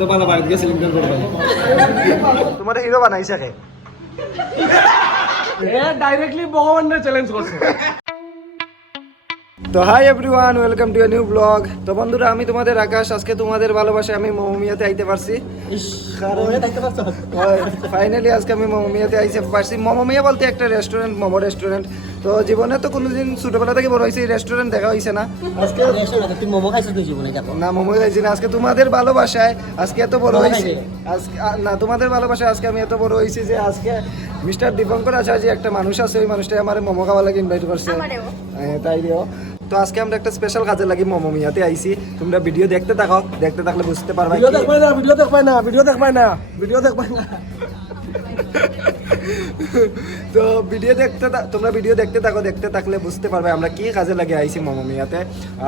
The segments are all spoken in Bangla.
তো ভালো বাড়ি গেছিলাম তোমার হিরো বানাইছে কে ডাইরেক্টলি ভগবানের চ্যালেঞ্জ করছে। তো hi everyone, welcome to a new blog. তো বন্ধুরা, আমি তোমাদের আকাশ। আজকে তোমাদের ভালোবাসায় আমি মোমোমিয়াতে আইতে পারছি। ফাইনালি আজকে আমি মোমোমিয়াতে আইতে পারছি। মোমোমিয়া বলতে একটা রেস্টুরেন্ট, মোমো রেস্টুরেন্ট। তো জীবনে তো কোনোদিন ছোটবেলা থেকে বড় হয়েছে এই রেস্টুরেন্ট দেখা হয়েছে না। আজকে মোমো খাইছো তুই জীবনে? না, মোমো খাইছি না। আজকে তোমাদের ভালোবাসায় আজকে এত বড় হয়েছে। আজকে না, তোমাদের ভালোবাসায় আজকে আমি এত বড় হয়েছি যে আজকে মিস্টার দীপঙ্কর আচার্য একটা মানুষ আছে, ওই মানুষটাই আমার মোমো খাওয়া লাগে ইনভাইট করছে। তাই দিও। তো আজকে আমরা একটা স্পেশাল কাজে লাগি মোমোমিয়াতে আইছি। তোমরা ভিডিও দেখতে থাকো, দেখতে থাকলে বুঝতে পারবে। ভিডিও দেখবে না, ভিডিও দেখবে না, ভিডিও দেখবে না, ভিডিও দেখবে না। তো ভিডিও দেখতে তোমরা ভিডিও দেখতে থাকো, দেখতে থাকলে বুঝতে পারবে আমরা কি কাজে লাগে আইছি মোমোমিয়াতে।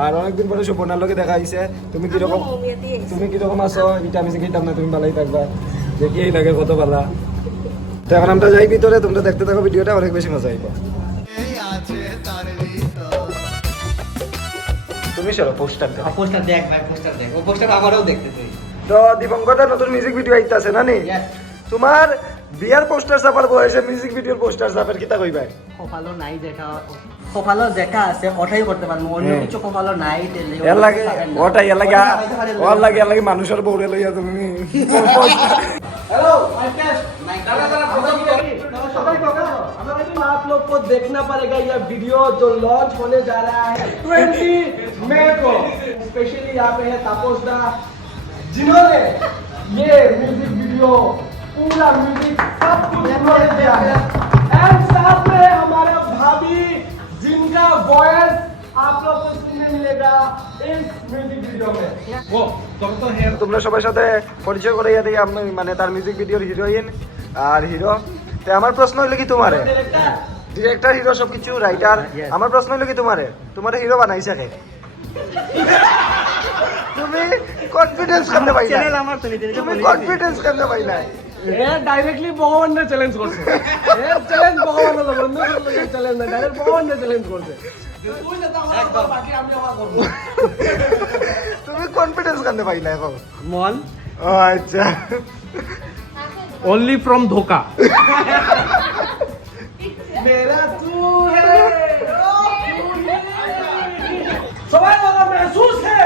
আর অনেকদিন পরে সুপর্ণার লোকে দেখা আইছে। তুমি কিরকম আছো এটা আমি শিখাইতাম না, তুমি ভালোই থাকবা। দেখি এই লাগে কত ভালো। তো এখন আমরা যাই ভিতরে, তোমরা দেখতে থাকো ভিডিওটা, অনেক বেশি মজা আইব। তুমি সরো পোস্টার দেখ। পোস্টার দেখ ভাই, পোস্টার দেখ। ও পোস্টার আমারও দেখতে তুই। তো দীপঙ্করদার নতুন মিউজিক ভিডিও আইতাছে না নি? তোমার বিয়ার পোস্টার ছাপার বয়সে মিউজিক ভিডিওর পোস্টার ছাপার কিতা কইবা? কপালও নাই দেখা, কপালও দেখা আছে, ওটাই করতে পারবো। অন্য কিছু কপালও নাই। এর লাগে ওটাই, এর লাগে এর লাগে মানুষের বউরে লইয়া তুমি। हेलो आप लोग को देखना पड़ेगा यह वीडियो जो लॉन्च होने जा रहा है 20 मई को। स्पेशली यहाँ पे है तापस दा, जिन्होंने ये म्यूजिक वीडियो पूरा म्यूजिक सब कुछ उन्होंने दिया है। एंड साथ में हमारा भाभी जिनका वॉइस आप लोग को सुनने मिलेगा इस म्यूजिक वीडियो में। वो তোমরা সবার সাথে পরিচয় করাইয়া দিই। আমি মানে তার মিউজিক ভিডিওর হিরোইন আর হিরো। তো আমার প্রশ্ন হইলো কি তোমারে, ডিরেক্টর হিরো সবকিছু রাইটার। আমার প্রশ্ন হইলো কি তোমারে হিরো বানাইছে কে? তুমি কনফিডেন্স কেমনে পাইলা? তুমি কনফিডেন্স কেমনে পাইলা? ডাইরেক্টলি ভগবানের চ্যালেঞ্জ করছে। চ্যালেঞ্জ ভগবানের লোক, অন্য লোকের চ্যালেঞ্জ না, ডাইরেক্ট ভগবানের চ্যালেঞ্জ করছে। তুমি কনফিডেন্স কেমনে পাইলা এখন? মন ও আচ্ছা, ओनली फ्रॉम धोखा। मेरा तू है, सवाल वाला महसूस है।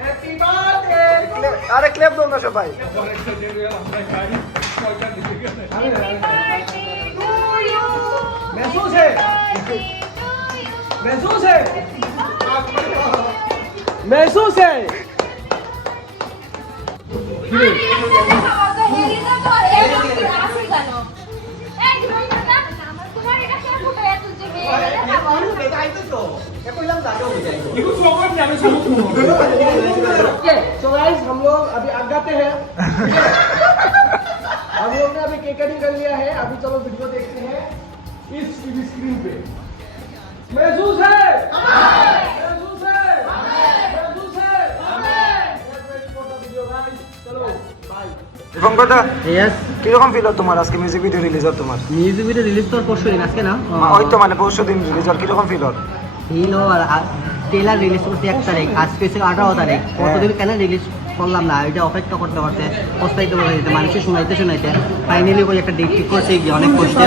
Happy birthday. আরে ক্লেপ দাও না সবাই। महसूस है, महसूस है, महसूस है। तो गाइस हम लोग अभी आगाते हैं। हम लोग ने अभी केक कटिंग कर लिया है। अभी चलो वीडियो देखते हैं इस टीवी स्क्रीन पे। महसूस है, महसूस है, महसूस है। चलो बाय। দীপঙ্করদা, यस, কিরকম ফিল হয় তোমার আজকে মিউজিক ভিডিও রিলিজ হল? তোমার মিউজিক ভিডিও রিলিজ তো পরশু দিন, আজকে না? ওই তো মানে পরশু দিন রিলিজ হল। কিরকম ফিল হল? হিল আর ট্রেলার রিলিজ করতে 1 তারিখ, আজকে 18 তারিখ। কতদিন কেন রিলিজ করলাম না, এটা অপেক্ষা করতে করতে প্রস্তাবিত করে দিতে, মানুষের শোনাইতে ফাইনালি ওই একটা ডেট ঠিক করছে গিয়ে অনেক কষ্টে।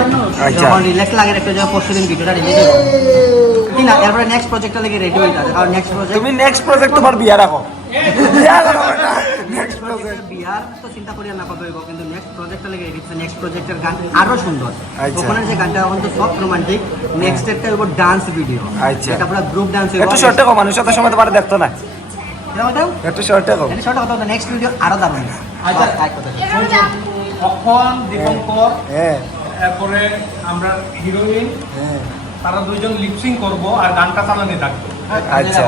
যখন রিল্যাক্স লাগে একটা জায়গায় পরশু দিন ভিডিওটা রিলিজ হবে না, এরপরে নেক্সট প্রজেক্টটা লেগে রেডি হয়ে যাবে। কারণ নেক্সট প্রজেক্ট, তুমি নেক্সট প্রজেক্ট তোমার বিয়া রাখো। নেক্সট প্রজেক্ট বিয়ার তো চিন্তা করি না কবে হইব, কিন্তু নেক্সট প্রজেক্টটা লেগে রেডি হচ্ছে। নেক্সট প্রজেক্টের গান আরো সুন্দর। ওখানে যে গানটা এখন তো সফট রোমান্টিক, নেক্সট একটা হইব ডান্স ভিডিও। আচ্ছা, এটা পুরো গ্রুপ ডান্স হইব। একটু শর্টে কো, মানুষের সাথে সময় তোমার দেখতো না। একটু শর্টে কো, এটা শর্ট কথা। নেক্সট ভিডিও আরো দারুণ। আচ্ছা, এক কথা তখন দীপঙ্কর, হ্যাঁ এরপরে আমরা হিরোইন, হ্যাঁ তারা দুইজন লিপসিং করব আর গানটা চালানি থাকবে। আচ্ছা,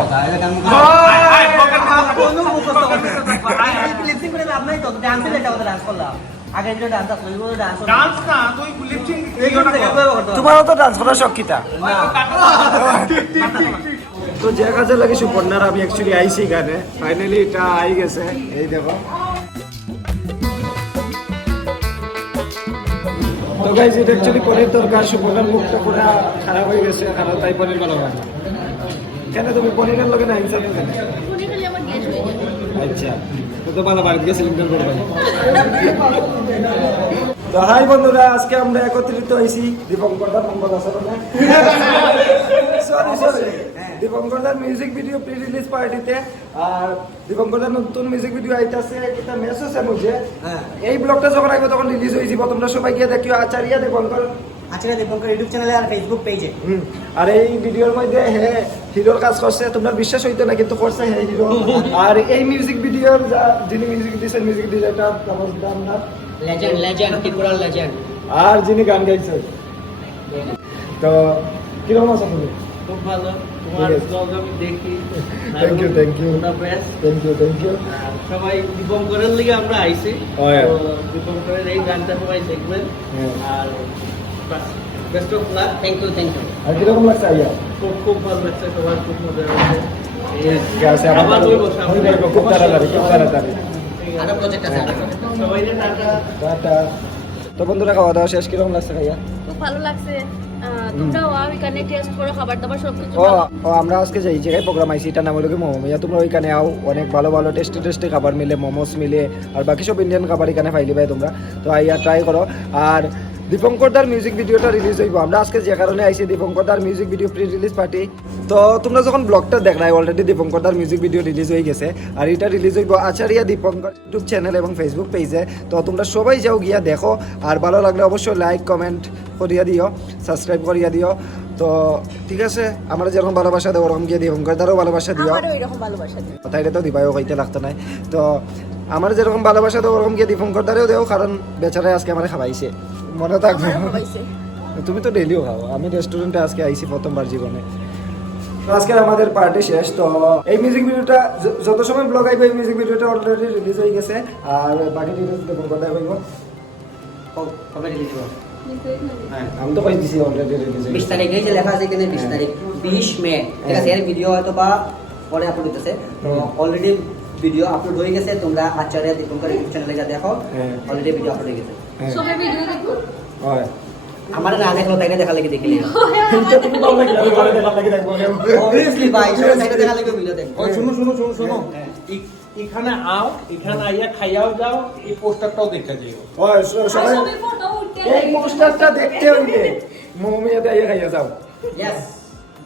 লিপসিং করে আপনাই তো ডান্সের এটা কথা ডান্স করলাম। আগে যেটা ডান্স আসলো ওইগুলো ডান্স ডান্স না, তুই লিপসিং তোমারও তো ডান্স করার শখ কিতা? তো যে কাজে লাগে সুপর্ণার আমি অ্যাকচুয়ালি আইছি এখানে, ফাইনালি এটা আই গেছে। এই দেখো, তো গাইজ এটা অ্যাকচুয়ালি পনির তরকারি। সুপর্ণার মুখটা পুরো খারাপ হয়ে গেছে, খারাপ তাই পনির বানাবো। কেন তুমি পনিরের লগে না আইছো কেন? ফোনে খালি আমার গ্যাস হয়ে যায়। আচ্ছা তো ভালো বাড়ি গিয়ে সিলিন্ডার করবে। তো হাই বন্ধুরা, আজকে আমরা একত্রিত হয়েছি দীপঙ্করদার মঙ্গল আচরণে। সরি দীপঙ্করদার মিউজিক ভিডিও প্রি রিলিজ পার্টিতে। আর দীপঙ্করদার নতুন মিউজিক ভিডিও আইতাছে, এটা মেসেজ আছে মুঝে। এই ব্লগটা যখন আইবো তখন রিলিজ হয়ে যাব, তোমরা সবাই গিয়ে দেখিও আচারিয়া দীপঙ্কর। আচ্ছা দীপঙ্কর ইউটিউব চ্যানেলে আর ফেসবুক পেজে। আর এই ভিডিওর মধ্যে হে হিরোর কাজ করছে, তোমরা বিশ্বাস হইতো না কিন্তু করছে হে হিরো। আর এই মিউজিক ভিডিওর যিনি মিউজিক দিয়েছেন, মিউজিক ডিরেক্টর তাপস দামনাথ, লেজেন্ড ত্রিপুরার লেজেন্ড। আর যিনি গান গাইছে। তো কিরকম আছো তুমি? খুব ভালো, তোমার ঠিক আছে। ব্লগ আমি দেখি। Thank you, thank you. তোমরা best। Thank you. আর সবাই দীপঙ্করের লিগে আমরা আইছি। Oh, yeah. তো দীপঙ্করের এই গানটা সবাই দেখবেন। Yeah. আর best of luck. Thank you thank you. আর কিরকম লাগছে আইয়া? খুব খুব ভালো লাগছে, সবার খুব মজা হচ্ছে। ঠিক আছে, আবার খুব তাড়াতাড়ি। আরো প্রজেক্ট আছে আরো project আছে। সবাই টাটা। টাটা। তো বন্ধুরা, খাওয়া দাওয়া শেষ, কিরকম লাগছে ভাইয়া? খুব ভালো লাগছে। তোমরাও এখানে টেস্ট করো, খাবার দাবার সবকিছু ও ভালো। ও, আমরা আজকে যে এই জায়গায় প্রোগ্রাম আইছি, এটা নাম হলো কি মোমোমিয়া। তোমরা ওইখানে আও, অনেক ভালো ভালো টেস্টি খাবার মিলে, মোমোস মিলে, আর বাকি সব ইন্ডিয়ান খাবার এখানে পাইলি ভাই তোমরা। তো আইয়া ট্রাই করো। আর দীপঙ্করদার মিউজিক ভিডিওটা রিলিজ হইব। আমরা আজকে যে কারণে আইছি, দীপঙ্করদার music video pre release party. তো তোমরা যখন ব্লগটা দেখলাই, অলরেডি দীপঙ্করদার মিউজিক ভিডিও রিলিজ হয়ে গেছে। আর এটা রিলিজ হইব আচারিয়া দীপঙ্কর ইউটিউব চ্যানেল এবং ফেসবুক পেজে। তো তোমরা সবাই যাও, গিয়া দেখো। আর ভালো লাগলে অবশ্যই লাইক কমেন্ট করিয়া দিও, সাবস্ক্রাইব করিয়া দিও। তো ঠিক আছে, আমরা যেরকম ভালোবাসা দেবো ওরকম গিয়ে দীপঙ্করদারও ভালোবাসা দিও। আমারও এরকম ভালোবাসা দিও। কথা এটা তো দিবাইও কইতে লাগতো না। তো আমার যেরকম ভালোবাসা দেবো ওরকম গিয়ে দীপঙ্করদারেও দেও, কারণ বেচারাই আজকে আমার খাওয়াইছে, মনে থাকবে। আমারও খাওয়াইছে। তুমি তো ডেলিও খাও, আমি রেস্টুরেন্টে আজকে আইছি প্রথমবার জীবনে। তো আজকে আমাদের পার্টি শেষ। তো এই মিউজিক ভিডিওটা যত সময় ব্লগ আইবে, এই মিউজিক ভিডিওটা অলরেডি রিলিজ হয়ে গেছে। আর বাকি ডিটেলস দীপঙ্করদার হইব। কবে রিলিজ হবে? আমি তো কই দিছি অলরেডি রিলিজ হয়ে 20 গেছে। তারিখ এই যে লেখা আছে এখানে 20 তারিখ 20 মে। ঠিক আছে, এর ভিডিও হয়তো বা পরে আপলোড হইতেছে। তো অলরেডি ভিডিও আপলোড হয়ে গেছে, তোমরা আচার্য দীপঙ্কর ইউটিউব চ্যানেলে যা দেখো, হ্যাঁ। অলরেডি ভিডিও আপলোড হয়ে গেছে। হ্যাঁ। সবাই ভিডিও দেখো। হয়। আমার না দেখলো তাইলে দেখা লাগে দেখিলে এটা তুমি ভালো লাগে, আমি ভালো লাগে দেখবো। অবভিয়াসলি ভাই, সবাই তাইলে দেখা লাগে ভিডিও দেখো। ওই শুনো। এখানে আও, এখানে আইয়া খাইয়াও যাও, এই পোস্টারটাও দেখে যাও। হয়, সবাই সবাই ফটো উঠে এই পোস্টারটা দেখতে হইবে, মোমোমিয়াতে আইয়া খাইয়া যাও। ইয়েস।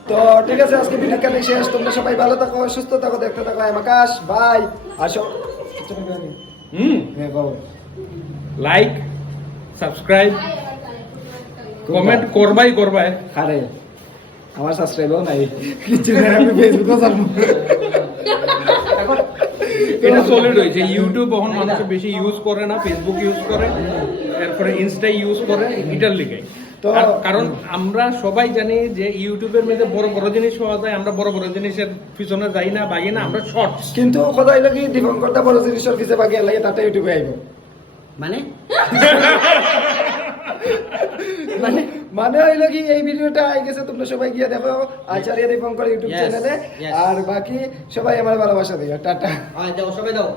তো ঠিক আছে, আজকে ভিডিও কানে শেষ। তোমরা সবাই ভালো থাকো, সুস্থ থাকো, দেখতে থাকো। আমি আকাশ, বাই। আসো। হ্যাঁ, বাবু। লাইক সাবস্ক্রাইব কমেন্ট করবাই আরে আমার সাবস্ক্রাইবও নাই, কিছু নাই, আমি ফেসবুকও চালাবো। এটা সলিড হয়েছে। ইউটিউব এখন মানুষ বেশি ইউজ করে না, ফেসবুক ইউজ করে, এরপরে ইনস্টা ইউজ করে, এটার লিগে। তো- কারণ আমরা সবাই জানি যে ইউটিউবের মধ্যে বড় বড় জিনিস পাওয়া যায়, আমরা বড় বড় জিনিসের পিছনে যাই না, বাগি না, আমরা শর্টস। কিন্তু কথা হইলো কি, দীপঙ্করটা বড় জিনিসের পিছে বাকি লাগে, তাতে ইউটিউবে আইব। মানে মানে হইলো কি, এই ভিডিওটা আই গেছে, তোমরা সবাই গিয়ে দেখো আচার্য দীপঙ্কর ইউটিউব Yes, চ্যানেলে। yes. আর বাকি সবাই আমার ভালোবাসা দিও। টাটা। দাও, সবাই দাও।